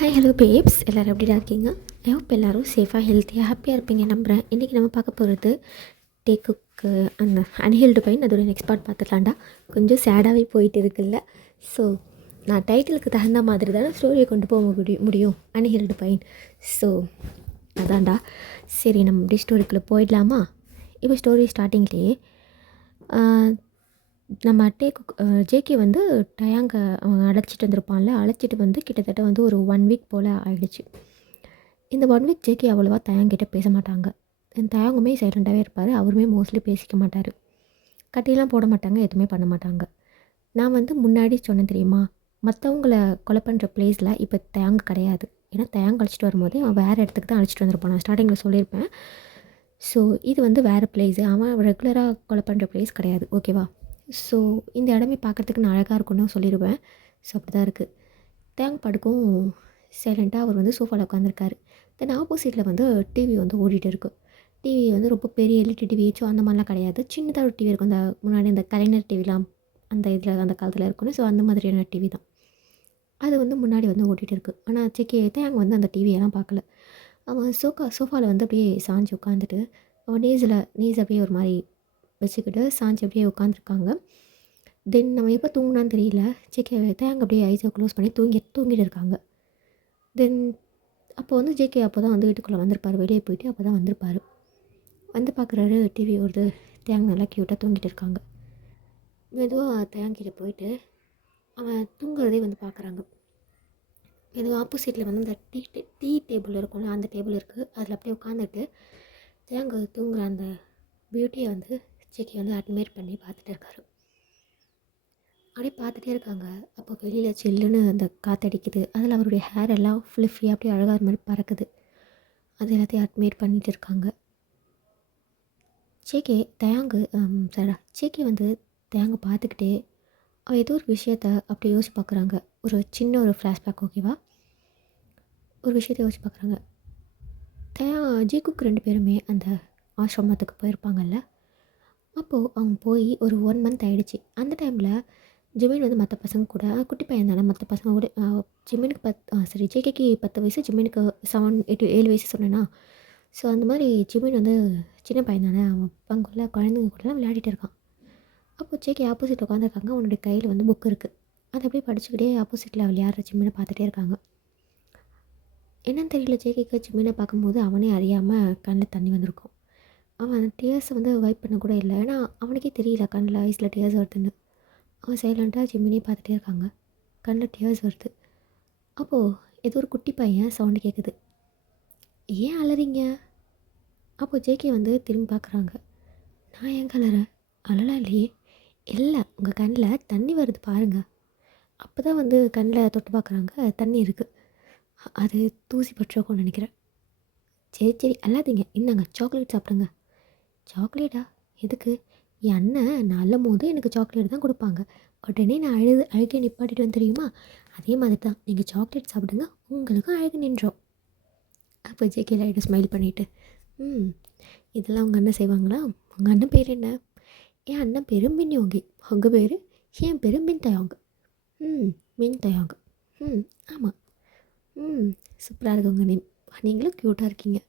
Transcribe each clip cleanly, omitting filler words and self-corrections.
Hi hello babes, எல்லோரும் எப்படிடா இருக்கீங்க? ஐ ஹோப் எல்லோரும் சேஃபாக ஹெல்த்தியாக ஹாப்பியாக இருப்பீங்க நம்புகிறேன். இன்றைக்கி நம்ம பார்க்க போகிறது டேக்குக்கு அந்த அன்ஹெல்டு பையன் அதோட நெக்ஸ்ட் பார்ட் பார்த்துக்கலாம்டா. கொஞ்சம் சேடாகவே போயிட்டு இருக்குல்ல. ஸோ நான் டைட்டிலுக்கு தகுந்த மாதிரி தானே ஸ்டோரியை கொண்டு போக முடியும் அன்ஹெல்டு பையன். ஸோ அதான்டா. சரி, நம்ம இப்படி ஸ்டோரிக்குள்ளே போயிடலாமா? இப்போ ஸ்டோரி ஸ்டார்டிங்லேயே நம்ம ஜேகே வந்து டயாங்க அவன் அழைச்சிட்டு வந்திருப்பான்ல, அழைச்சிட்டு வந்து கிட்டத்தட்ட வந்து ஒரு 1 வீக் போல் ஆகிடுச்சு. இந்த 1 வீக் ஜேகே அவ்வளோவா தயாங்கிட்ட பேச மாட்டாங்க. தயாங்குமே சைலண்ட்டாகவே இருப்பார். அவருமே மோஸ்ட்லி பேசிக்க மாட்டார். கட்டிலாம் போட மாட்டாங்க, எதுவுமே பண்ண மாட்டாங்க. நான் வந்து முன்னாடி சொன்னேன் தெரியுமா, மற்றவங்கள கொலை பண்ணுற பிளேஸில் இப்போ தயாங்கு கிடையாது. ஏன்னா தயாங்கு அழைச்சிட்டு வரும்போது அவன் வேறு இடத்துக்கு தான் அழைச்சிட்டு வந்திருப்பான். நான் ஸ்டார்டிங்கில் சொல்லியிருப்பேன். ஸோ இது வந்து வேறு பிளேஸு, அவன் ரெகுலராக கொலை பண்ணுற பிளேஸ் கிடையாது. ஓகேவா? ஸோ இந்த இடமே பார்க்குறதுக்கு நான் அழகாக இருக்குன்னு சொல்லிடுவேன். ஸோ அப்படி தான் இருக்குது. தேங்க் படுக்கும் சைலண்ட்டாக அவர் வந்து சோஃபாவில் உட்காந்துருக்காரு. தென் ஆப்போசிட்டில் வந்து டிவி வந்து ஓடிட்டு இருக்குது. டிவி வந்து ரொம்ப பெரிய எல்இடி டிவி அந்த மாதிரிலாம் கிடையாது. சின்னதாக ஒரு டிவி இருக்கும். அந்த முன்னாடி இந்த கலைஞர் டிவிலாம் அந்த இதில் அந்த காலத்தில் இருக்குன்னு. ஸோ அந்த மாதிரியான டிவி தான் அது வந்து முன்னாடி வந்து ஓடிட்டு இருக்குது. ஆனால் தேங்க் வந்து அந்த டிவியெல்லாம் பார்க்கல. அவன் சோஃபாவில் வந்து அப்படியே சாஞ்சு உட்காந்துட்டு அவன் நீஸ் அப்படியே ஒரு மாதிரி வச்சுக்கிட்டு சாஞ்சி அப்படியே உட்காந்துருக்காங்க. தென் நம்ம எப்போ தூங்கினான்னு தெரியல. தேங்க அப்படியே ஐஸை க்ளோஸ் பண்ணி தூங்கிட்டு இருக்காங்க. தென் அப்போ வந்து ஜேகே அப்போ தான் வந்து வீட்டுக்குள்ளே வந்திருப்பார். வெளியே போயிட்டு அப்போ தான் வந்திருப்பார். வந்து பார்க்குறாரு, டிவி ஓடுது. தேங்க நல்லா க்யூட்டாக தூங்கிட்டு இருக்காங்க. மெதுவாக தேங்கிட்ட போயிட்டு அவன் தூங்குறதே வந்து பார்க்குறாங்க. மெதுவாக ஆப்போசிட்டில் வந்து அந்த டீ டேபிள் இருக்கும்ல, அந்த டேபிள் இருக்குது. அதில் அப்படியே உட்காந்துட்டு தேங்க தூங்குற அந்த பியூட்டியை வந்து ஜேகே வந்து அட்மையர் பண்ணி பார்த்துட்டு இருக்காரு. அப்படியே பார்த்துட்டே இருக்காங்க. அப்போ வெளியில் சில்லுன்னு அந்த காற்றடிக்குது. அதில் அவருடைய ஹேர் எல்லாம் ஃப்ளிஃபியாக அப்படியே அழகாக மாதிரி பறக்குது. அது எல்லாத்தையும் அட்மையர் பண்ணிகிட்டு இருக்காங்க. ஜேகே வந்து தயாங்கு பார்த்துக்கிட்டே அவள் ஏதோ ஒரு விஷயத்த அப்படி யோசிச்சு பார்க்குறாங்க. ஒரு சின்ன ஒரு ஃப்ளாஷ்பேக், ஓகேவா? ஒரு விஷயத்தை யோசிச்சு பார்க்குறாங்க. ஜேகுக்கு 2 பேருமே அந்த ஆசிரமத்துக்கு போயிருப்பாங்கல்ல. அப்போது அவங்க போய் ஒரு 1 மந்த் ஆகிடுச்சு. அந்த டைமில் ஜிமின் வந்து மற்ற பசங்க கூட குட்டி பையன் தானே, மற்ற பசங்க கூட ஜிமினுக்கு ஜேகேக்கு 10 வயசு, ஜிமினுக்கு 7 வயசு சொன்னேன்னா. ஸோ அந்த மாதிரி ஜிமின் வந்து சின்ன பையன் தானே, அவன் பங்குள்ள குழந்தைங்க கூடலாம் விளையாடிட்டு இருக்கான். அப்போது ஜேகே ஆப்போசிட் உட்காந்துருக்காங்க. அவனுடைய கையில் வந்து புக் இருக்குது. அதை அப்படியே படிச்சுக்கிட்டே ஆப்போசிட்டில் விளையாடுற ஜிமினை பார்த்துட்டே இருக்காங்க. என்னன்னு தெரியல, ஜேகேக்கு ஜிமினை பார்க்கும்போது அவனே அறியாமல் கண்ணில் தண்ணி வந்திருக்கும். அவன் டியர்ஸை வந்து வைப் பண்ண கூட இல்லை. ஏன்னா அவனுக்கே தெரியல கண்ணில் ஐஸில் டியர்ஸ் வருதுன்னு. அவன் சைலண்ட்டாக ஜிமினே பார்த்துட்டே இருக்காங்க. கண்ணில் டியர்ஸ் வருது. அப்போது ஏதோ ஒரு குட்டி பையன் சவுண்டு கேட்குது. ஏன் அலறீங்க? அப்போது ஜேகே வந்து திரும்பி பார்க்குறாங்க. நான் ஏன் அலறேன்? அழலாம் இல்லையே. இல்லை, உங்கள் கண்ணில் தண்ணி வருது பாருங்கள். அப்போ தான் வந்து கண்ணில் தொட்டு பார்க்குறாங்க. தண்ணி இருக்குது. அது தூசி பற்றிருக்கும்னு நினைக்கிறேன். சரி அல்லாதீங்க, இந்தாங்க சாக்லேட் சாப்பிடுங்க. சாக்லேட்டா? எதுக்கு? என் அண்ணன் நான் அள்ளும் போது எனக்கு சாக்லேட் தான் கொடுப்பாங்க. உடனே நான் அழுகை நிப்பாட்டிட்டு வந்து தெரியுமா? அதே மாதிரி தான் நீங்கள் சாக்லேட் சாப்பிடுங்க, உங்களுக்கும் அழகு நின்றோம். அப்போ ஜேகே லைட்டாக ஸ்மைல் பண்ணிவிட்டு, இதெல்லாம் உங்கள் அண்ணன் செய்வாங்களா? உங்கள் அண்ணன் பேர் என்ன? என் அண்ணன் பேர் மின்யோங்கி. உங்கள் பேர்? என் பேர் மின் தயாங்கு. மின் தயாங்கு. ஆமாம். சூப்பராக இருக்கு உங்கள் நேம். நீங்களும் க்யூட்டாக இருக்கீங்க.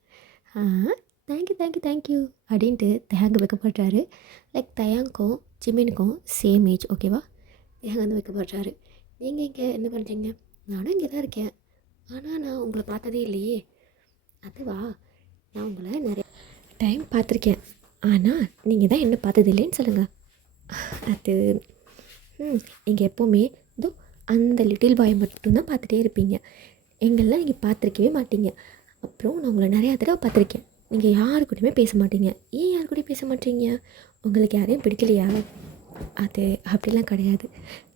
தேங்க்யூ அப்படின்ட்டு தயாங்கு வைக்கப்படுறாரு. லைக் தயாங்கும் ஜிமினுக்கும் சேம் ஏஜ், ஓகேவா? தயாங்கு வந்து வைக்கப்படுறாரு. நீங்கள் இங்கே என்ன பண்ணுறீங்க? நானும் இங்கே தான் இருக்கேன். ஆனால் நான் உங்களை பார்த்ததே இல்லையே. அதுவா, நான் உங்களை நிறைய டைம் பார்த்துருக்கேன். ஆனால் நீங்கள் தான் என்ன பார்த்தது இல்லைன்னு சொல்லுங்கள். அது நீங்கள் எப்போவுமே அந்த லிட்டில் பாயை மட்டும்தான் பார்த்துட்டே இருப்பீங்க. எங்களெலாம் நீங்கள் பார்த்துருக்கவே மாட்டீங்க. அப்புறம் நான் உங்களை நிறையா தடவை பார்த்துருக்கேன். நீங்கள் யாரு கூடயுமே பேச மாட்டீங்க. ஏன் யார் கூடயும் பேச மாட்டீங்க? உங்களுக்கு யாரையும் பிடிக்கலையா? அது அப்படிலாம் கிடையாது.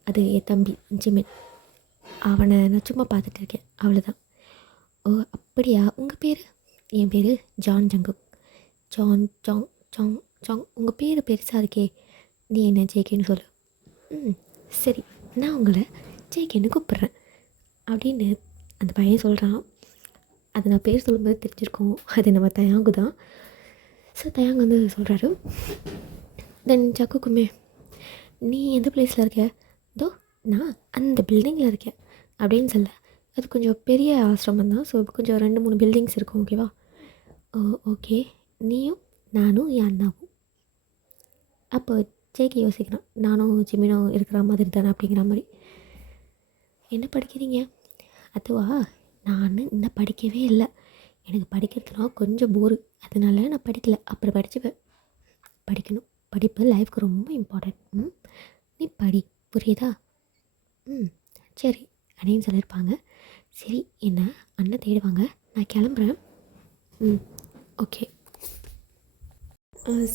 அது என் தம்பி ஜிமின். அவனை நான் சும்மா பார்த்துட்டு இருக்கேன், அவ்வளோதான். ஓ அப்படியா? உங்கள் பேர்? என் பேர் ஜான் ஜங்குக். ஜாங். உங்கள் பேர் பெருசாக இருக்கே. நீ என்ன ஜேகேன்னு சொல்லு. சரி, நான் உங்களை ஜேகேன்னு கூப்பிட்றேன் அப்படின்னு அந்த பையன் சொல்கிறான். அது நான் பேர் சொல்லும்போது தெரிஞ்சிருக்கோம், அது நம்ம தயாங்கு தான். ஸோ தயாங்கு வந்து சொல்கிறாரு. தென் ஜக்குக்குமே, நீ எந்த பிளேஸில் இருக்க? நான் அந்த பில்டிங்கில் இருக்கேன் அப்படின்னு சொல்ல, அது கொஞ்சம் பெரிய ஆசிரமம் தான். ஸோ கொஞ்சம் 2, 3 பில்டிங்ஸ் இருக்கும். ஓகேவா? ஓ ஓகே. நீயும், நானும், என் அண்ணாவும். அப்போ ஜேகே யோசிக்கிறான். நானும் ஜிமினும் இருக்கிற மாதிரி தானே அப்படிங்கிற மாரி. என்ன படிக்கிறீங்க? அதுவா? நான் இன்னும் படிக்கவே இல்லை. எனக்கு படிக்கிறதுனா கொஞ்சம் போரு. அதனால நான் படிக்கல. அப்புறம் படிச்சுப்பேன். படிக்கணும். படிப்பு லைஃப்க்கு ரொம்ப இம்பார்ட்டன்ட். நீ படி. புரியுதா? சரி அப்படின்னு சொல்லியிருப்பாங்க. சரி என்ன அண்ணன் தேடுவாங்க. நான் கிளம்புறேன். ஓகே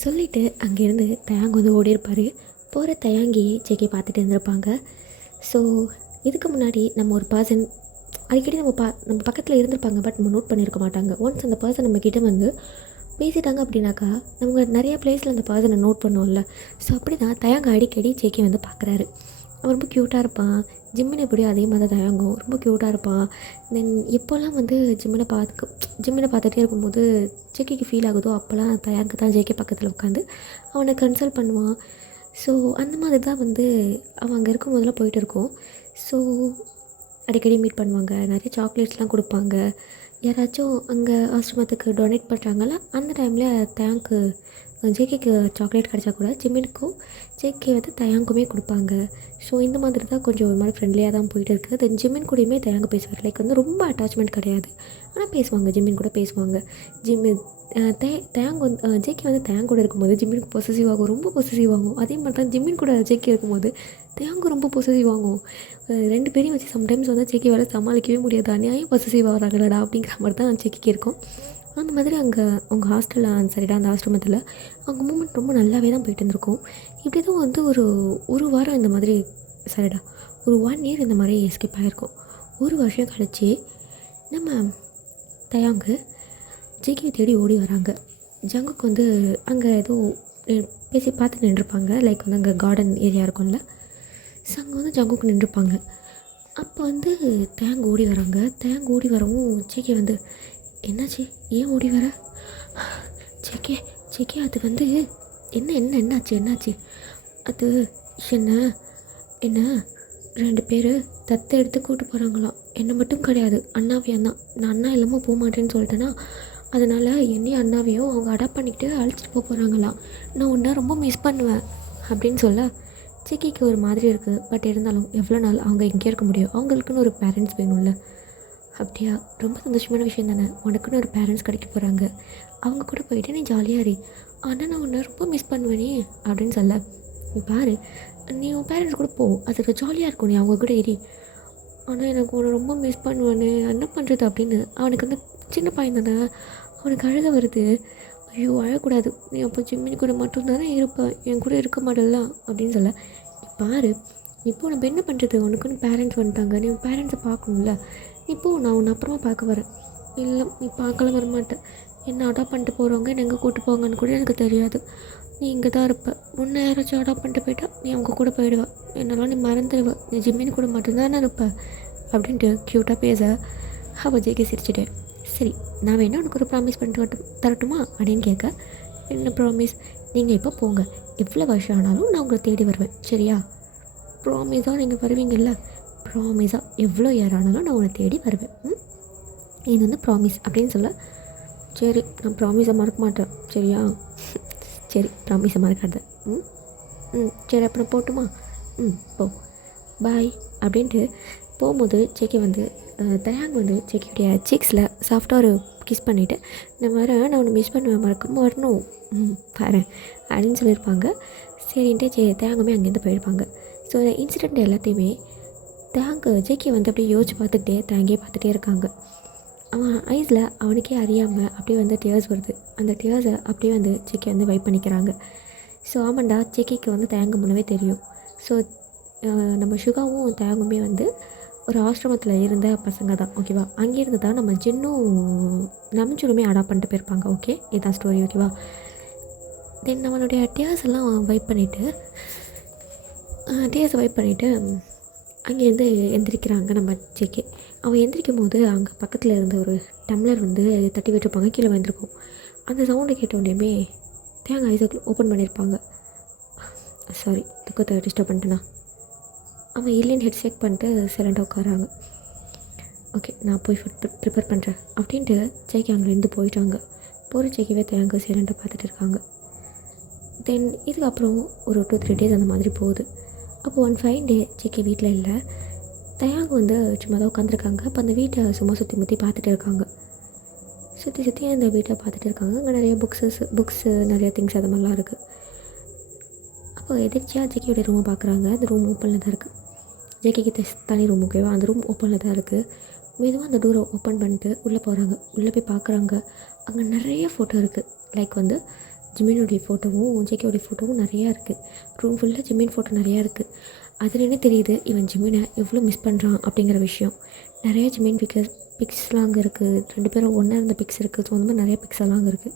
சொல்லிவிட்டு அங்கேருந்து தயாங்கு வந்து ஓடிருப்பார். போகிற தயாங்கி ஜேகே பார்த்துட்டு இருந்திருப்பாங்க. ஸோ இதுக்கு முன்னாடி நம்ம ஒரு பர்சன் அடிக்கடி நம்ம பக்கத்தில் இருந்திருப்பாங்க. பட் நம்ம நோட் பண்ணியிருக்க மாட்டாங்க. ஒன்ஸ் அந்த பர்சன் நம்மக்கிட்ட வந்து பேசிட்டாங்க அப்படின்னாக்கா நம்ம நிறையா ப்ளேஸில் அந்த பர்சனை நோட் பண்ணுவோம்ல. ஸோ அப்படி தான் தயாங்க அடிக்கடி ஜேகே வந்து பார்க்குறாரு. அவன் ரொம்ப க்யூட்டாக இருப்பான். ஜிம்மினை எப்படியோ அதே மாதிரி தான் தயாங்கும் ரொம்ப க்யூட்டாக இருப்பான். தென் எப்போல்லாம் வந்து ஜிம்மினை பார்த்துட்டே இருக்கும்போது ஜேகேக்கு ஃபீல் ஆகுதோ அப்போல்லாம் தயாங்கு தான் ஜேகே பக்கத்தில் உட்காந்து அவனை கன்சல்ட் பண்ணுவான். ஸோ அந்த மாதிரி தான் வந்து அவன் அங்கே இருக்கும் போதெல்லாம் போயிட்டு இருக்கும். ஸோ அடிக்கடி மீட் பண்ணுவாங்க. நிறைய சாக்லேட்ஸ்லாம் கொடுப்பாங்க. யாராச்சும் அங்கே ஆசிரமத்துக்கு டொனேட் பண்ணுறாங்கள அந்த டைமில் தயாங்கு ஜேகேக்கு சாக்லேட் கிடச்சா கூட ஜிம்மினுக்கும் ஜேகே வந்து தயாங்குமே கொடுப்பாங்க. ஸோ இந்த மாதிரி தான் கொஞ்சம் ஒரு மாதிரி ஃப்ரெண்ட்லியாக தான் போயிட்டு இருக்குது. தென் ஜிம்மின் கூடயுமே தயாங்கு பேசுவார். லைக் வந்து ரொம்ப அட்டாச்மெண்ட் கிடையாது. ஆனால் பேசுவாங்க. ஜிம்மின் கூட பேசுவாங்க. ஜிம்மின் தயாங்கு வந்து ஜேகே வந்து தயாங்கு கூட இருக்கும்போது ஜிம்மினுக்கு பொசசிவ் ஆகும். ரொம்ப பொசசிவ் ஆகும். அதே மாதிரி தான் ஜிம்மின் கூட ஜேகே இருக்கும்போது தயாங்கு ரொம்ப பொசசிவ் ஆகும். 2 பேரையும் வச்சு சம்டைம்ஸ் வந்து ஜேகே வேலை சமாளிக்கவே முடியாது. அநியாயம் பொசசிவ் ஆகிறாங்களடா அப்படிங்கிற மாதிரி தான் ஜேகேக்கு இருக்கும். அந்த மாதிரி அங்கே அவங்க ஹாஸ்டலில் சரிடா அந்த ஆசிரமத்தில் அவங்க மூமெண்ட் ரொம்ப நல்லாவே தான் போயிட்டு இருந்திருக்கும். இப்படி தான் வந்து ஒரு வாரம் இந்த மாதிரி சரிடா ஒரு 1 இயர் இந்த மாதிரி எஸ்கேப் ஆகிருக்கும். ஒரு வருஷம் கழிச்சு நம்ம தயாங்கு ஜேகேவை தேடி ஓடி வராங்க. ஜங்குக்கு வந்து அங்கே ஏதோ பேசி பார்த்து நின்றுருப்பாங்க. லைக் வந்து அங்கே கார்டன் ஏரியா இருக்கும்ல. ஸோ அங்கே வந்து ஜங்குக்கு நின்றுருப்பாங்க. அப்போ வந்து தயாங்கு ஓடி வராங்க. தயாங்கு ஓடி வரவும் ஜேகே வந்து என்னாச்சு? ஏன் ஓடி வர? ஜேகே ஜேகே அது வந்து என்னாச்சு? அது என்ன 2 பேர் தத்து எடுத்து கூட்டு போகிறாங்களாம். என்னை மட்டும் கிடையாது, அண்ணாவையும் தான். நான் அண்ணா இல்லாமல் போக மாட்டேன்னு சொல்லிட்டேன்னா அதனால் என்னையும் அண்ணாவையும் அவங்க அடாப்ட் பண்ணிக்கிட்டு அழைச்சிட்டு போகிறாங்களாம். நான் உன்னை ரொம்ப மிஸ் பண்ணுவேன் அப்படின்னு சொல்ல ஜேகேக்கு ஒரு மாதிரி இருக்குது. பட் இருந்தாலும் எவ்வளோ நாள் அவங்க இங்கே இருக்க முடியும்? அவங்களுக்குன்னு ஒரு பேரண்ட்ஸ் வேணும்ல. அப்படியா? ரொம்ப சந்தோஷமான விஷயம் தானே. உனக்குன்னு ஒரு பேரண்ட்ஸ் கிடைக்க போகிறாங்க. அவங்க கூட போயிட்டு நீ ஜாலியாக இரு. ஆனால் நான் உன்னை ரொம்ப மிஸ் பண்ணுவேனே அப்படின்னு சொல்ல, நீ பாரு நீ உன் பேரண்ட்ஸ் கூட போ, அதுக்கு ஜாலியாக இருக்கும், நீ அவங்க கூட ஏறி. ஆனால் எனக்கு உன்னை ரொம்ப மிஸ் பண்ணுவேன்னு என்ன பண்ணுறது அப்படின்னு அவனுக்கு வந்து சின்ன பையன் தானே, அவனுக்கு அழுக வருது. ஐயோ அழக்கூடாது, நீ அப்போ ஜிம்மினி கூட மட்டும்தானே இருப்பேன், என் கூட இருக்க மாட்டல அப்படின்னு சொல்ல, நீ பாரு இப்போ நம்ம என்ன பண்ணுறது, உனக்குன்னு பேரண்ட்ஸ் வந்துட்டாங்க, நீ உன் பேரண்ட்ஸை பார்க்கணும்ல, இப்போது நான் உன்னை அப்புறமா பார்க்க வரேன். இல்லை நீ பார்க்கலாம் வரமாட்டேன். என்ன அடாப்ட் பண்ணிட்டு போகிறவங்க என்ன எங்கே கூப்பிட்டு போங்கன்னு கூட எனக்கு தெரியாது. நீ இங்கே தான் இருப்ப. முன்னே யாராச்சும் அடாப்ட் பண்ணிட்டு போயிட்டா நீ அவங்க கூட போயிடுவ. என்னெல்லாம் நீ மறந்துடுவ. நீ ஜிம்மின்னு கூட மட்டும்தானே இருப்ப அப்படின்ட்டு க்யூட்டாக பேச அவள் ஜேகே சிரிச்சிட்டேன். சரி நான் வேணா உனக்கு ஒரு ப்ராமிஸ் பண்ணிட்டு தரட்டுமா அப்படின்னு கேட்க, என்ன ப்ராமிஸ்? நீங்கள் இப்போ போங்க, எவ்வளோ வருஷம் ஆனாலும் நான் உங்களை தேடி வருவேன், சரியா? ப்ராமிஸாக நீங்கள் வருவீங்கல்ல? ப்ராமிஸாக எவ்வளோ இயர் ஆனாலும் நான் உன்னை தேடி வருவேன். இது வந்து ப்ராமிஸ் அப்படின்னு சொல்ல, சரி நான் ப்ராமிஸை மறக்க மாட்டேன், சரியா? சரி ப்ராமிஸை மறக்காத. சரி அப்புறம் போட்டுமா? போ பாய் அப்படின்ட்டு போகும்போது ஜேகே வந்து தயாங் வந்து ஜேகேடைய சீக்ஸில் சாஃப்டாக ஒரு கிஸ் பண்ணிவிட்டு, நான் வரேன், நான் உன்னை மிஸ் பண்ணுவேன், மறக்காமல் வரணும், வரேன் அப்படின்னு சொல்லியிருப்பாங்க. சரின்ட்டு தயாங்குமே அங்கேருந்து போயிருப்பாங்க. ஸோ இந்த இன்சிடெண்ட் எல்லாத்தையுமே ஜேகே வந்து அப்படியே யோசிச்சு பார்த்துட்டே இருக்காங்க. அவன் ஐஸில் அவனுக்கே அறியாமல் அப்படியே வந்து டியர்ஸ் வருது. அந்த டியர்ஸை அப்படியே வந்து ஜேகே வந்து வைப் பண்ணிக்கிறாங்க. ஸோ ஆமாண்டா, ஜேகேக்கு வந்து தயாங்கு முன்னவே தெரியும். ஸோ நம்ம சுகாவும் தயாங்குமே வந்து ஒரு ஆசிரமத்தில் இருந்த பசங்க தான், ஓகேவா? அங்கேருந்து தான் நம்ம ஜின்னும் நமிச்சுருமே அடாப்ட் பண்ணிட்டு போயிருப்பாங்க. ஓகே, இதுதான் ஸ்டோரி, ஓகேவா? தென் அவனுடைய டியர்ஸ் எல்லாம் வைப் பண்ணிவிட்டு அங்கேருந்து எந்திரிக்கிறாங்க நம்ம ஜேகே. அவன் எந்திரிக்கும் போது அங்கே பக்கத்தில் இருந்த ஒரு டம்ளர் வந்து தட்டி விட்டுருப்பாங்க, கீழே வந்துருக்கும். அந்த சவுண்டை கேட்டோடனேயுமே தேங்காய் ஐஸை ஓப்பன் பண்ணியிருப்பாங்க. சாரி துக்கத்தை டிஸ்டர்ப் பண்ணிட்டேண்ணா. அவன் இல்லைன்னு ஹெட் ஷேக் பண்ணிட்டு சைலண்டாக உட்காராங்க. ஓகே நான் போய் ஃபுட் ப்ரிப்பேர் பண்ணுறேன் அப்படின்ட்டு ஜேகே அங்கேருந்து போயிட்டாங்க. போகிற ஜேகேவே தயங்க சைலண்ட்டாக பார்த்துட்டு இருக்காங்க. தென் இதுக்கப்புறம் ஒரு 2-3 டேஸ் அந்த மாதிரி போகுது. அப்போ ஒன் ஃபைன் டே ஜேகே வீட்டில் இல்லை. தயாங்க வந்து சும்மா தான் உட்காந்துருக்காங்க. அப்போ அந்த வீட்டை சும்மா சுற்றி முற்றி பார்த்துட்டு இருக்காங்க. சுற்றி சுற்றி அந்த வீட்டை பார்த்துட்டு இருக்காங்க. அங்கே நிறைய புக்ஸு நிறைய திங்ஸ் அது மாதிரிலாம் இருக்குது. அப்போ எதிர்ச்சியாக ஜேகேயோடைய ரூமை பார்க்குறாங்க. அந்த ரூம் ஓப்பனில் தான் இருக்குது. ஜேகேக்கு தனி ரூம் ஓகேவா, அந்த ரூம் ஓப்பனில் தான் இருக்குது. மெதுவாக அந்த டோரை ஓப்பன் பண்ணிட்டு உள்ளே போகிறாங்க. உள்ளே போய் பார்க்குறாங்க. அங்கே நிறைய ஃபோட்டோ இருக்குது. லைக் வந்து ஜிமினுடைய ஃபோட்டோவும் ஜேகேயோடைய ஃபோட்டோவும் நிறையா இருக்குது. ரூம் ஃபுல்லாக ஜிமின் ஃபோட்டோ நிறையா இருக்குது. அதுலேயே தெரியுது இவன் ஜிமினை எவ்வளோ மிஸ் பண்ணுறான் அப்படிங்கிற விஷயம். நிறைய ஜிமின் பிக்ஸ்லாம் அங்கே இருக்குது. 2 பேரும் ஒன்றா இருந்த பிக்ஸ் இருக்குது. ஸோ அந்த மாதிரி நிறைய பிக்ஸ் எல்லாம் அங்கே இருக்குது.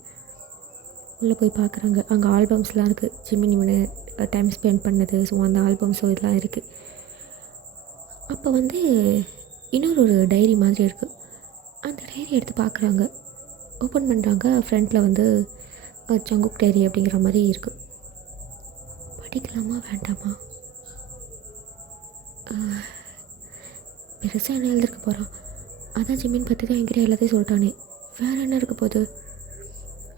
உள்ளே போய் பார்க்குறாங்க. அங்கே ஆல்பம்ஸ்லாம் இருக்குது. ஜிமின் இவனை டைம் ஸ்பெண்ட் பண்ணது. ஸோ அந்த ஆல்பம்ஸோ இதெல்லாம் இருக்குது. அப்போ வந்து இன்னொரு டைரி மாதிரி இருக்குது. அந்த டைரி எடுத்து பார்க்குறாங்க. ஓப்பன் பண்ணுறாங்க. ஃப்ரண்ட்டில் வந்து ஜங்குக் டைரி அப்படிங்கிற மாதிரி இருக்குது. படிக்கலாமா வேண்டாமா? பெருசாக என்ன எழுதிருக்க போகிறான்? அதான் ஜிமின் பற்றி தான் என்கிட்ட எல்லாத்தையும் சொல்லிட்டானே, வேறு என்ன இருக்க போகுது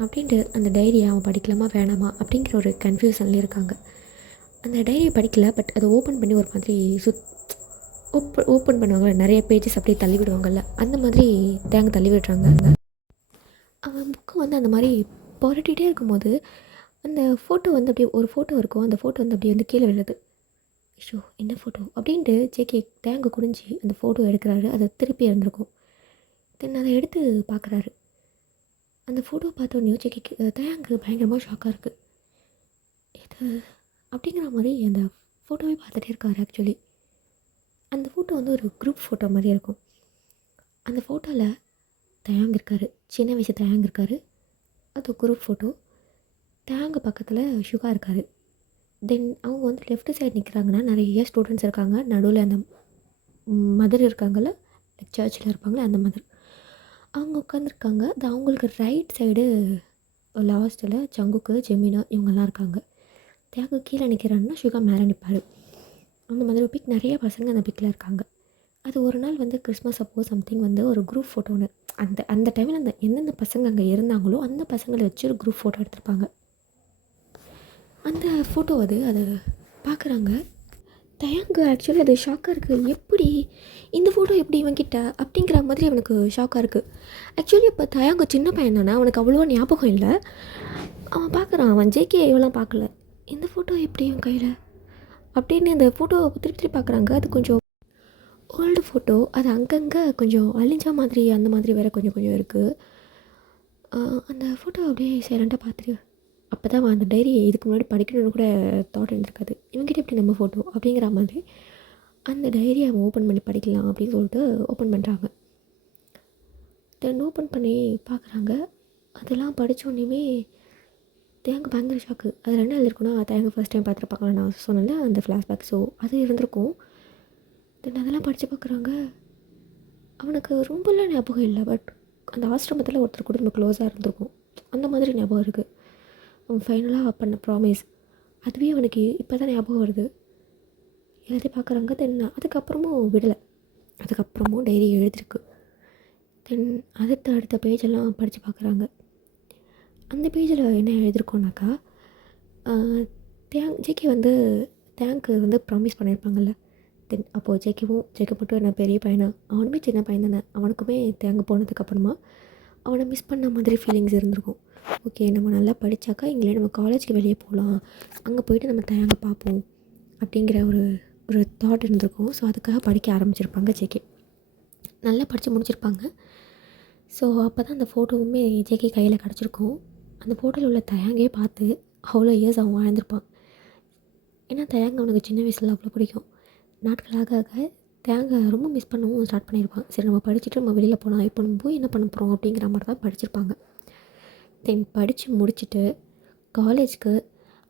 அப்படின்ட்டு அந்த டைரியை அவன் படிக்கலாமா வேணாமா அப்படிங்கிற ஒரு கன்ஃபியூஷன்லேயே இருக்காங்க. அந்த டைரியை படிக்கல. பட் அதை ஓப்பன் பண்ணி ஒரு மாதிரி ஓப்பன் பண்ணுவாங்கள்ல, நிறைய பேஜஸ் அப்படியே தள்ளி விடுவாங்கள்ல, அந்த மாதிரி தேங்க தள்ளி விடுறாங்க. அவன் புக்கு வந்து அந்த மாதிரி புரட்டிகிட்டே இருக்கும்போது அந்த ஃபோட்டோ வந்து அப்படியே ஒரு ஃபோட்டோ இருக்கும். அந்த ஃபோட்டோ வந்து அப்படியே வந்து கீழே விழுது. ஐயோ என்ன ஃபோட்டோ அப்படின்ட்டு ஜேகே தேங்க குனிஞ்சு அந்த ஃபோட்டோ எடுக்கிறாரு. அதை திருப்பி இருந்திருக்கும். தென் அதை எடுத்து பார்க்குறாரு. அந்த ஃபோட்டோ பார்த்தோன்னே ஜேகேக்கு தேங்கு பயங்கரமாக ஷாக்காக இருக்குது. இது அப்படிங்கிற மாதிரி அந்த ஃபோட்டோவே பார்த்துட்டே இருக்காரு. ஆக்சுவலி அந்த ஃபோட்டோ வந்து ஒரு குரூப் ஃபோட்டோ மாதிரி இருக்கும். அந்த ஃபோட்டோவில் தயாங் இருக்கார். சின்ன வயசு தயாங் இருக்கார். அது குரூப் ஃபோட்டோ. தேங்க பக்கத்தில் ஷுகா இருக்கார். தென் அவங்க வந்து லெஃப்ட் சைடு நிற்கிறாங்கன்னா நிறைய ஸ்டூடெண்ட்ஸ் இருக்காங்க. நடுவில் அந்த மதர் இருக்காங்கள்ல, சர்ச்சில் இருப்பாங்களே அந்த மதர், அவங்க உட்காந்துருக்காங்க. அது அவங்களுக்கு ரைட் சைடு லாஸ்ட்டில் ஜங்குக்கு ஜெமினா இவங்கெல்லாம் இருக்காங்க. தேங்க கீழே நிற்கிறாங்கன்னா ஷுகா மேலே நிற்பார். அந்த மாதிரி ஒரு பிக் நிறைய பசங்க அந்த பிக்கில் இருக்காங்க. அது ஒரு நாள் வந்து கிறிஸ்மஸ் அப்போ சம்திங் வந்து ஒரு குரூப் ஃபோட்டோன்னு அந்த டைமில் அந்த எந்தெந்த பசங்க அங்கே இருந்தாங்களோ அந்த பசங்களை வச்சு ஒரு குரூப் ஃபோட்டோ எடுத்திருப்பாங்க. அந்த ஃபோட்டோ அதை பார்க்குறாங்க. தயாங்கு ஆக்சுவலி அது ஷாக்காக இருக்குது. எப்படி இந்த ஃபோட்டோ எப்படி இவன்கிட்ட அப்படிங்கிற மாதிரி அவனுக்கு ஷாக்காக இருக்குது. ஆக்சுவலி இப்போ தயாங்கு சின்ன பையன் தானே, அவனுக்கு அவ்வளோவா ஞாபகம் இல்லை. அவன் பார்க்குறான். அவன் ஜேகே எவ்வளோ பார்க்கல. இந்த ஃபோட்டோ எப்படி இவன் கையில் அப்படின்னு இந்த ஃபோட்டோவை திருப்பி திருப்பி பார்க்குறாங்க. அது கொஞ்சம் ஓல்டு ஃபோட்டோ. அது அங்கங்கே கொஞ்சம் அழிஞ்ச மாதிரி அந்த மாதிரி வேறு கொஞ்சம் கொஞ்சம் இருக்குது. அந்த ஃபோட்டோ அப்படியே சைலண்ட்டாக பார்த்துட்டு அப்போ தான் அந்த டைரியை இதுக்கு முன்னாடி படிக்கணும்னு கூட தாட் இருந்திருக்காது. இவங்ககிட்ட எப்படி நம்ம ஃபோட்டோ அப்படிங்கிற மாதிரி அந்த டைரியை அவன் ஓப்பன் பண்ணி படிக்கலாம் அப்படின்னு சொல்லிட்டு ஓப்பன் பண்ணுறாங்க. தென் ஓப்பன் பண்ணி பார்க்குறாங்க. அதெல்லாம் படித்தோடனேயுமே தேங்க பயங்கர ஷாக்கு. அதில் என்ன எழுதிருக்குன்னா, தேங்க ஃபஸ்ட் டைம் பார்த்துருப்பாங்க நான் சொன்னேன்ல அந்த ஃப்ளாஷ்பேக். ஸோ அது இருந்திருக்கும். தென் அதெல்லாம் படித்து பார்க்குறாங்க. அவனுக்கு ரொம்பலாம் ஞாபகம் இல்லை. பட் அந்த ஆசிரமத்தில் ஒருத்தர் கூட நம்ம க்ளோஸாக இருந்திருக்கும். அந்த மாதிரி ஞாபகம் இருக்குது. அவன் ஃபைனலாக பண்ண ப்ராமிஸ் அதுவே அவனுக்கு இப்போ தான் ஞாபகம் வருது. எல்லாத்தையும் பார்க்குறாங்க. தென் அதுக்கப்புறமும் விடலை. அதுக்கப்புறமும் டைரி எழுதிருக்கு. தென் அடுத்த பேஜெல்லாம் படித்து பார்க்குறாங்க. அந்த பேஜில் என்ன எழுதியிருக்கோன்னாக்கா, ஜேகே வந்து தேங்க்கு வந்து ப்ராமிஸ் பண்ணியிருப்பாங்கள்ல. தென் அப்போது ஜேகே மட்டும் என்ன பெரிய பையனா, அவனுமே சின்ன பையன் தானே, அவனுக்குமே தேங்க போனதுக்கப்புறமா அவனை மிஸ் பண்ண மாதிரி ஃபீலிங்ஸ் இருந்திருக்கும். ஓகே நம்ம நல்லா படித்தாக்கா இங்கே நம்ம காலேஜுக்கு வெளியே போகலாம், அங்கே போயிட்டு நம்ம தேங்க பார்ப்போம் அப்படிங்கிற ஒரு தாட் இருந்திருக்கும். ஸோ அதுக்காக படிக்க ஆரம்பிச்சிருப்பாங்க ஜேகே. நல்லா படித்து முடிச்சிருப்பாங்க. ஸோ அப்போ தான் அந்த ஃபோட்டோவுமே ஜேகே கையில் கிடச்சிருக்கும். அந்த ஃபோட்டோவில் உள்ள தயாங்கே பார்த்து அவ்வளோ இயர்ஸ் அவன் வாழ்ந்திருப்பான். ஏன்னா தயாங்க அவனுக்கு சின்ன வயசில் அவ்வளோ பிடிக்கும். நாட்களாக ஆக தேங்க ரொம்ப மிஸ் பண்ணவும் ஸ்டார்ட் பண்ணியிருப்பான். சரி நம்ம படிச்சுட்டு நம்ம வெளியில் போகலாம், இப்போ நம்ம போய் என்ன பண்ண போகிறோம் அப்படிங்கிற மாதிரி தான் படிச்சிருப்பாங்க. தென் படித்து முடிச்சுட்டு காலேஜ்க்கு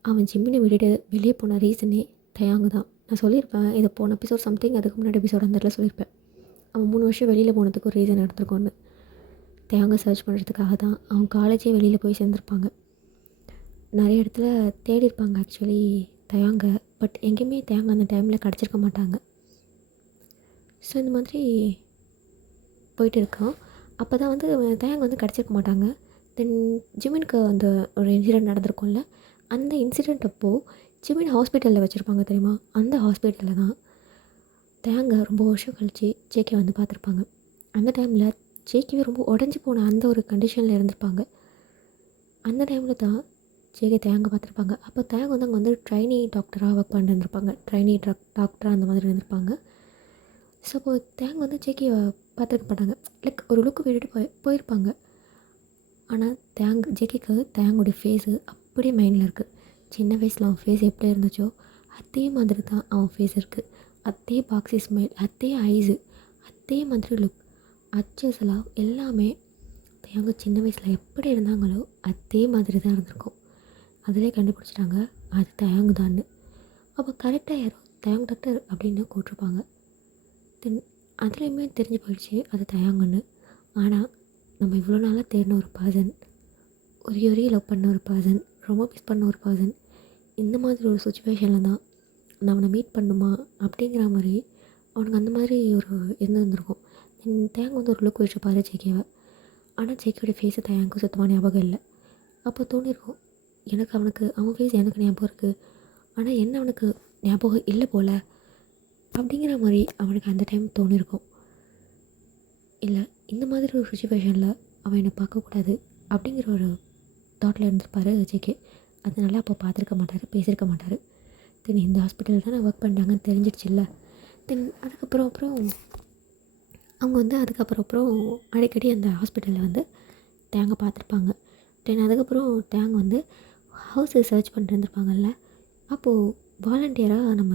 அவன் ஜிம்மினை விட்டுட்டு வெளியே போன ரீசனே தயாங்க தான். நான் சொல்லியிருப்பேன் இதை போன எபிசோட் சம்திங் அதுக்கு முன்னாடி எபிசோட் அந்த இடத்துல சொல்லியிருப்பேன். அவன் 3 வருஷம் வெளியில் போனதுக்கு ஒரு ரீசன் எடுத்துருக்கோன்னு. தேங்க சர்ச் பண்ணுறதுக்காக தான் அவன் காலேஜே வெளியில் போய் சேர்ந்துருப்பாங்க. நிறைய இடத்துல தேடி இருப்பாங்க ஆக்சுவலி தயாங்க. பட் எங்கேயுமே தேங்க அந்த டைமில் கிடச்சிருக்க மாட்டாங்க. ஸோ இந்த மாதிரி போயிட்டு இருக்கான். அப்போ தான் வந்து தயாங் வந்து கிடச்சிருக்க மாட்டாங்க. தென் ஜிமினுக்கு அந்த ஒரு இன்சிடெண்ட் நடந்திருக்கும்ல, அந்த இன்சிடெண்ட் அப்போது ஜிமின் ஹாஸ்பிட்டலில் வச்சுருப்பாங்க தெரியுமா? அந்த ஹாஸ்பிட்டலில் தான் தயாங்க ரொம்ப வருஷம் கழித்து ஜேகே வந்து பார்த்துருப்பாங்க. அந்த டைமில் ஜேகேவே ரொம்ப உடஞ்சி போன அந்த ஒரு கண்டிஷனில் இருந்திருப்பாங்க. அந்த டைமில் தான் ஜேகே தயாங்க பார்த்துருப்பாங்க. அப்போ தயாங்க வந்து அங்கே வந்து ட்ரைனி டாக்டராக ஒர்க் பண்ணிட்டு இருந்திருப்பாங்க. ட்ரைனி டாக்டராக அந்த மாதிரி இருந்திருப்பாங்க. ஸோ அப்போ தேங் வந்து ஜேகேவை பார்த்துருக்க மாட்டாங்க. லைக் ஒரு லுக்கு விட்டுட்டு போயிருப்பாங்க. ஆனால் ஜேகேக்கு தேங்கோடைய ஃபேஸு அப்படியே மைண்டில் இருக்குது. சின்ன வயசில் அவன் ஃபேஸ் எப்படி இருந்துச்சோ அதே மாதிரி தான் அவன் ஃபேஸ் இருக்குது. அதே பாக்ஸி ஸ்மைல், அதே ஐஸு, அதே மாதிரி லுக், அச்சசலாக எல்லாமே தேங்க சின்ன வயசில் எப்படி இருந்தாங்களோ அதே மாதிரி தான் இருந்திருக்கும். அதிலே கண்டுபிடிச்சிட்டாங்க அது தயாங்கு தான்னு. அப்போ கரெக்டாக யாரோ தயாங் டாக்டர் அப்படின்னு கூப்பிட்ருப்பாங்க. தென் அதுலேயுமே தெரிஞ்சு போயிடுச்சு அது தயாங்குன்னு. ஆனால் நம்ம இவ்வளோ நாளாக தேடின ஒரு பர்சன், ஒரே லவ் பண்ண ஒரு பர்சன், ரொம்ப மிஸ் பண்ண ஒரு பர்சன், இந்த மாதிரி ஒரு சுச்சுவேஷனில் தான் நான் அவனை மீட் பண்ணுமா அப்படிங்கிற மாதிரி அவனுக்கு அந்த மாதிரி ஒரு இருந்திருக்கும். தேங்க் வந்து ஒரு லுக் வச்சுருப்பாரு ஜேகேவை. ஆனால் ஜேகேயோட ஃபேஸை தயாங்கு சுத்தமாக ஞாபகம் இல்லை. அப்போ தோணியிருக்கும் எனக்கு அவன் ஃபேஸ் எனக்கு ஞாபகம் இருக்குது, ஆனால் என்ன அவனுக்கு ஞாபகம் இல்லை போல் அப்படிங்கிற மாதிரி அவனுக்கு அந்த டைம் தோணியிருக்கும். இல்லை இந்த மாதிரி ஒரு சுச்சுவேஷனில் அவன் என்னை பார்க்கக்கூடாது அப்படிங்கிற ஒரு தாட்டில் இருந்திருப்பார் ஜேகே. அதனால அப்போ பார்த்துருக்க மாட்டார், பேசியிருக்க மாட்டார். தென் இந்த ஹாஸ்பிட்டலில் தான் நான் ஒர்க் பண்ணுறாங்கன்னு தெரிஞ்சிடுச்சுல்ல. தென் அதுக்கப்புறம் அவங்க வந்து அதுக்கப்புறம் அடிக்கடி அந்த ஹாஸ்பிட்டலில் வந்து தேங்க பார்த்துருப்பாங்க. தென் அதுக்கப்புறம் தேங்க வந்து ஹவுஸை சர்ச் பண்ணிட்டு இருந்திருப்பாங்கல்ல. அப்போது வாலண்டியராக நம்ம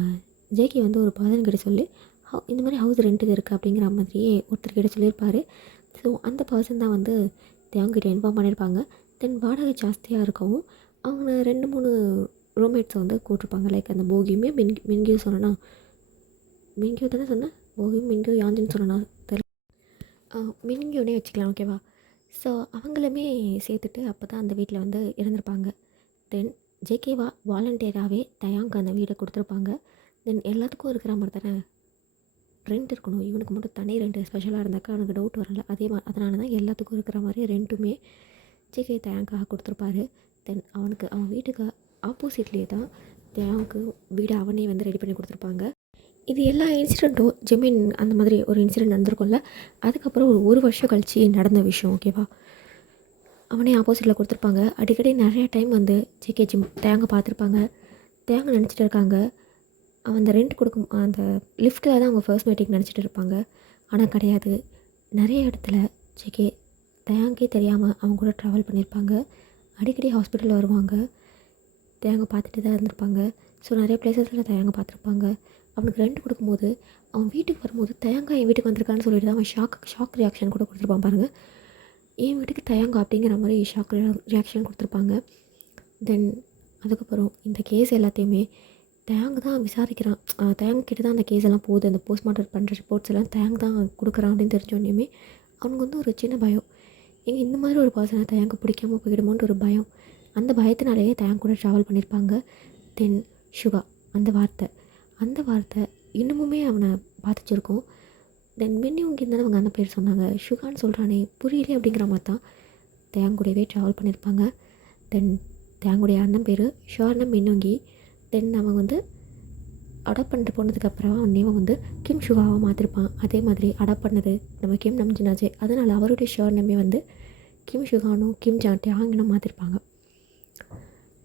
ஜேகே வந்து ஒரு பர்சன்கிட்ட சொல்லி இந்த மாதிரி ஹவுஸ் ரெண்ட்டுக்கு இருக்குது அப்படிங்கிற மாதிரியே ஒருத்தர்கிட்ட சொல்லியிருப்பார். ஸோ அந்த பர்சன் தான் வந்து தேவங்கிட்ட இன்ஃபார்ம் பண்ணியிருப்பாங்க. தென் வாடகை ஜாஸ்தியாக இருக்கவும் அவங்க 2-3 ரூம்மேட்ஸை வந்து கூட்டிருப்பாங்க. லைக் அந்த போகியுமே மின்கியூ சொன்னேன்னா, மின்கியூ தானே சொன்னேன், போகியும் மின்கியூ யாந்தின்னு சொன்னேன்னா தெரியல, மின்கியூனே வச்சுக்கலாம் ஓகேவா. ஸோ அவங்களுமே சேர்த்துட்டு அப்போ தான் அந்த வீட்டில் வந்து இருந்திருப்பாங்க. தென் ஜேகேவா வாலண்டியராகவே தயாங்க்கு அந்த வீடை கொடுத்துருப்பாங்க. தென் எல்லாத்துக்கும் இருக்கிற மாதிரி தானே ரெண்ட் இருக்கணும், இவனுக்கு மட்டும் தனி ரெண்ட்டு ஸ்பெஷலாக இருந்தாக்கா அவனுக்கு டவுட் வரல. அதனால தான் எல்லாத்துக்கும் இருக்கிற மாதிரி ரெண்ட்டுமே ஜேகே தயாங்காக கொடுத்துருப்பாரு. தென் அவன் வீட்டுக்கு ஆப்போசிட்லேயே தான் தயாங்க்கு வீடு அவனே வந்து ரெடி பண்ணி கொடுத்துருப்பாங்க. இது எல்லா இன்சிடெண்ட்டும் ஜெமீன் அந்த மாதிரி ஒரு இன்சிடெண்ட் நடந்திருக்கும்ல, அதுக்கப்புறம் ஒரு வருஷம் கழித்து நடந்த விஷயம் ஓகேவா. அவனே ஆப்போசிட்டில் கொடுத்துருப்பாங்க. அடிக்கடி நிறைய டைம் வந்து ஜேகே தேங்க பார்த்துருப்பாங்க. தேங்க நினச்சிட்டு இருக்காங்க அவன் அந்த ரெண்ட் கொடுக்கும் அந்த லிஃப்ட்டில் தான் அவங்க ஃபர்ஸ்ட் மீட்டிங் நினச்சிட்டு இருப்பாங்க. ஆனால் கிடையாது. நிறைய இடத்துல ஜேகே தயாங்கே தெரியாமல் அவங்க கூட ட்ராவல் பண்ணியிருப்பாங்க. அடிக்கடி ஹாஸ்பிட்டலில் வருவாங்க. தயாங்க பார்த்துட்டு தான் இருந்திருப்பாங்க. ஸோ நிறைய பிளேசஸில் தயாங்க பார்த்துருப்பாங்க. அவனுக்கு ரெண்ட் கொடுக்கும்போது அவன் வீட்டுக்கு வரும்போது தயாங்கா என் வீட்டுக்கு வந்திருக்கான்னு சொல்லிட்டு தான் அவன் ஷாக் ரியாக்ஷன் கூட கொடுத்துருப்பான் பாருங்கள். என் வீட்டுக்கு தயாங்கா அப்படிங்கிற மாதிரி ஷாக் ரியாக்ஷன் கொடுத்துருப்பாங்க. தென் அதுக்கப்புறம் இந்த கேஸ் எல்லாத்தையுமே தேங் தான் விசாரிக்கிறான். தேங் கிட்ட தான் அந்த கேஸ் எல்லாம் போகுது. அந்த போஸ்ட்மார்ட்டம் பண்ணுற ரிப்போர்ட்ஸ் எல்லாம் தேங் தான் கொடுக்குறான் அப்படின்னு தெரிஞ்சோடனேயுமே அவனுக்கு வந்து ஒரு சின்ன பயம். இந்த மாதிரி ஒரு பர்சனை தேங்கு பிடிக்காமல் போயிடுமோன்ற ஒரு பயம். அந்த பயத்தினாலேயே தேங் கூட ட்ராவல் பண்ணியிருப்பாங்க. தென் சுகா அந்த வார்த்தை இன்னமுமே அவனை பாதிச்சிருக்கும். தென் மின்னியும் இருந்தாலும் அவங்க அந்த பேர் சொன்னாங்க. சுகான்னு சொல்கிறானே புரியலே அப்படிங்கிற மாதிரி தான் தேங் கூடவே ட்ராவல் பண்ணியிருப்பாங்க. தென் தேங்குடைய அண்ணன் பேர் ஷார்னம் மின்னுங்கி. தென் அவன் வந்து அடாப்ட் பண்ணிட்டு போனதுக்கப்புறம் அவன் நேம் வந்து கிம் சுகாவாக மாற்றிருப்பான். அதே மாதிரி அடாப்ட் பண்ணது நம்ம கிம் நம்ஜினாஜே, அதனால் அவருடைய ஷோர் நேமே வந்து கிம் சுகானும் கிம் டேங்னும் மாற்றிருப்பாங்க.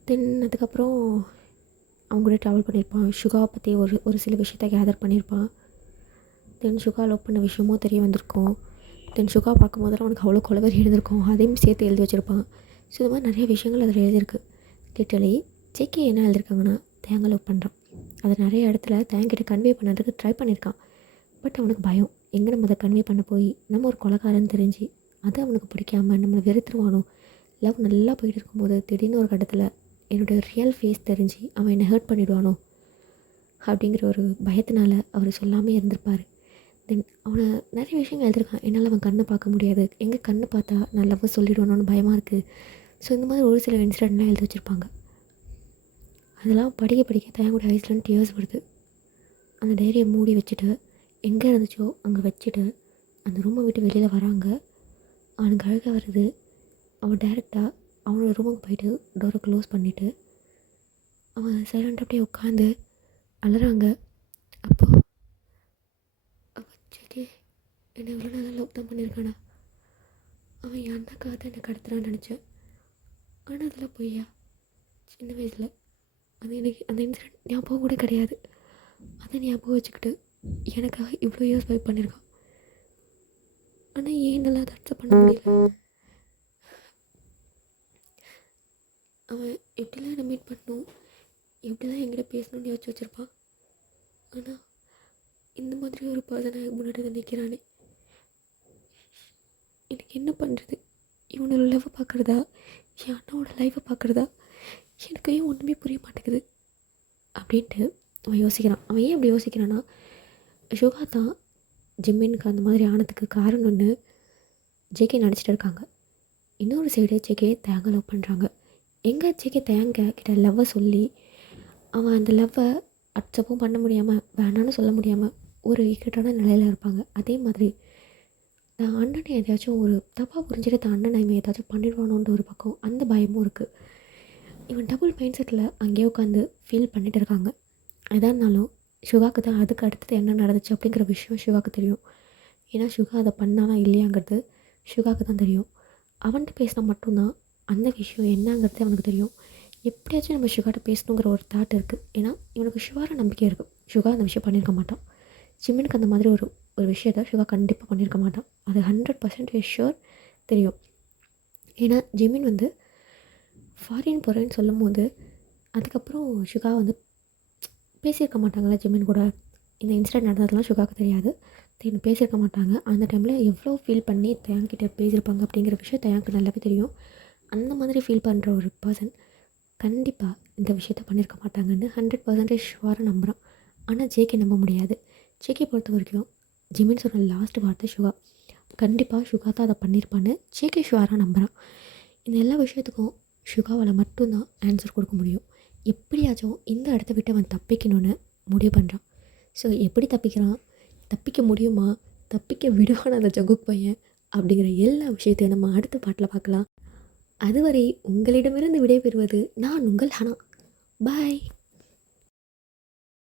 தென் அதுக்கப்புறம் அவங்க கூட ட்ராவல் பண்ணியிருப்பான். சுகாவை பற்றி ஒரு சில விஷயத்த கேதர் பண்ணியிருப்பான். தென் சுகா லவ் பண்ண விஷயமும் தெரிய வந்திருக்கும். தென் சுகா பார்க்கும்போதெல்லாம் அவனுக்கு அவ்வளோ கொலவரி எழுதியிருக்கும். அதையும் சேர்த்து எழுதி வச்சுருப்பான். ஸோ இது மாதிரி நிறைய விஷயங்கள் அதில் எழுதியிருக்கு. லிட்டரலி ஜேகே என்ன எழுதியிருக்காங்கன்னா தேங்க லவ் பண்ணுறான். அதை நிறைய இடத்துல தேங்கிட்ட கன்வே பண்ணதுக்கு ட்ரை பண்ணியிருக்கான். பட் அவனுக்கு பயம், எங்கே நம்ம அதை கன்வே பண்ண போய் நம்ம ஒரு கொலைகாரன்னு தெரிஞ்சு அது அவனுக்கு பிடிக்காம நம்மளை வெறுத்துருவானோ. லவ் நல்லா போயிட்டு இருக்கும்போது திடீர்னு ஒரு கட்டத்தில் என்னோடய ரியல் ஃபேஸ் தெரிஞ்சு அவன் என்னை ஹர்ட் பண்ணிவிடுவானோ அப்படிங்கிற ஒரு பயத்தினால அவர் சொல்லாமல் இருந்திருப்பார். தென் அவனை நிறைய விஷயங்கள் எழுதியிருக்கான். என்னால் அவன் கண்ணை பார்க்க முடியாது, எங்கே கண்ணை பார்த்தா நான் லவ்வை சொல்லிவிடுவானோன்னு பயமாக இருக்குது. ஸோ இந்த மாதிரி ஒரு சில இன்சிடெண்ட்லாம் எழுதி வச்சுருப்பாங்க. அதெல்லாம் படிக்க தயாங்குடைய ஐஸ்லேருந்து டியர்ஸ் வருது. அந்த டைரியை மூடி வச்சுட்டு எங்கே இருந்துச்சோ அங்கே வச்சுட்டு அந்த ரூமை விட்டு வெளியில் வராங்க. அவனுக்கு அழுகை வருது. அவன் டைரெக்டாக அவனோட ரூமுக்கு போயிட்டு டோரை க்ளோஸ் பண்ணிவிட்டு அவன் சைலண்டாக அப்படியே உட்காந்து அழுறாங்க. அப்போ அவன் சரி என்னை இவ்வளோ நல்லா லவ் தான் பண்ணியிருக்கானா, அவன் என் அண்ணாக்காக தான் என்னை கடத்துறான்னு நினச்சேன். ஆனால் அதில் பொய்யா, சின்ன வயசில் அது எனக்கு அந்த இன்சிடென்ட் ஞாபகம் கூட கிடையாது. அதை ஞாபகம் வச்சுக்கிட்டு எனக்காக இவ்வளோ இயர்ஸ் வெயிட் பண்ணியிருக்கான். ஆனால் ஏன் நல்லா அதை அக்செப்ட் பண்ண முடியல. அவன் எப்படிலாம் என்னை மீட் பண்ணணும், எப்படிலாம் என்கிட்ட பேசணும்னு யோசிச்சு வச்சுருப்பான். ஆனால் இந்த மாதிரி ஒரு பர்சனை முன்னாடி தான் நிற்கிறானே, எனக்கு என்ன பண்ணுறது? இவனோட லவ்வை பார்க்குறதா, என் அண்ணாவோட லைஃப்பை பார்க்குறதா, எனக்கு ஏன் ஒன்றுமே புரிய மாட்டேங்குது அப்படின்ட்டு அவன் யோசிக்கிறான். அவன் ஏன் அப்படி யோசிக்கிறான்னா, சுகா தான் ஜிம்மினுக்கு அந்த மாதிரி ஆனதுக்கு காரணம்னு ஜேகே நினச்சிட்டு இருக்காங்க. இன்னொரு சைடு ஜேகே தேங்க லவ் பண்ணுறாங்க. எங்கே ஜேகே தேங்க கிட்ட லவ்வை சொல்லி அவன் அந்த லவ்வை அக்செப்டும் பண்ண முடியாமல் வேணான்னு சொல்ல முடியாமல் ஒரு இக்கட்டான நிலையில் இருப்பாங்க. அதே மாதிரி தான் அண்ணனை எதையாச்சும் ஒரு தப்பாக புரிஞ்சுட்டு தான் அண்ணனை இவன் ஏதாச்சும் பண்ணிடுவானோன்ற ஒரு பக்கம் அந்த பயமும் இருக்குது. இவன் டபுள் மைண்ட் செட்டில் அங்கேயே உட்காந்து ஃபீல் பண்ணிகிட்டு இருக்காங்க. எதாக இருந்தாலும் சுகாவுக்கு தான் அதுக்கு அடுத்தது என்ன நடந்துச்சு அப்படிங்கிற விஷயம் சுகாவுக்கு தெரியும். ஏன்னா சுகா அதை பண்ணானா இல்லையாங்கிறது சுகாவுக்கு தான் தெரியும். அவன்கிட்ட பேசினா மட்டும்தான் அந்த விஷயம் என்னங்கிறது அவனுக்கு தெரியும். எப்படியாச்சும் நம்ம சுகாட்ட பேசணுங்கிற ஒரு தாட் இருக்குது. ஏன்னா இவனுக்கு சுகார நம்பிக்கை இருக்குது, சுகா அந்த விஷயம் பண்ணியிருக்க மாட்டான். ஜிம்மினுக்கு அந்த மாதிரி ஒரு விஷயத்த சுகா கண்டிப்பாக பண்ணியிருக்க மாட்டான். அது 100% ஷுர் தெரியும். ஏன்னா ஜிம்மின் வந்து ஃபாரின் போகிறேன்னு சொல்லும் போது அதுக்கப்புறம் சுகா வந்து பேசியிருக்க மாட்டாங்களா ஜிம்மின் கூட. இந்த இன்சிடென்ட் நடந்ததெல்லாம் சுகாவுக்கு தெரியாது, பேசியிருக்க மாட்டாங்க. அந்த டைமில் எவ்வளோ ஃபீல் பண்ணி தயாங்கிட்ட பேசியிருப்பாங்க அப்படிங்கிற விஷயம் தயாங்க்கு நல்லாவே தெரியும். அந்த மாதிரி ஃபீல் பண்ணுற ஒரு பர்சன் கண்டிப்பாக இந்த விஷயத்த பண்ணியிருக்க மாட்டாங்கன்னு 100% ஷுவராக நம்புகிறான். ஆனால் ஜேகே நம்ப முடியாது. ஜேகே பொறுத்த வரைக்கும் ஜிம்மின் சொன்ன லாஸ்ட் வார்த்தை சுகா, கண்டிப்பாக சுகா தான் அதை பண்ணியிருப்பான்னு ஜேகே ஷுவராக நம்புகிறான். இந்த எல்லா விஷயத்துக்கும் சுகாவால் மட்டும்தான் ஆன்சர் கொடுக்க முடியும். எப்படியாச்சும் இந்த இடத்த விட்டு அவன் தப்பிக்கணும்னு முடிவு பண்ணுறான். ஸோ எப்படி தப்பிக்கிறான், தப்பிக்க முடியுமா, தப்பிக்க விடுவான அந்த ஜங்குக் பையன் அப்படிங்கிற எல்லா விஷயத்தையும் நம்ம அடுத்த பாட்டில் பார்க்கலாம். அதுவரை உங்களிடமிருந்து விடைபெறுவது நான் உங்கள் ஹனா. பாய்.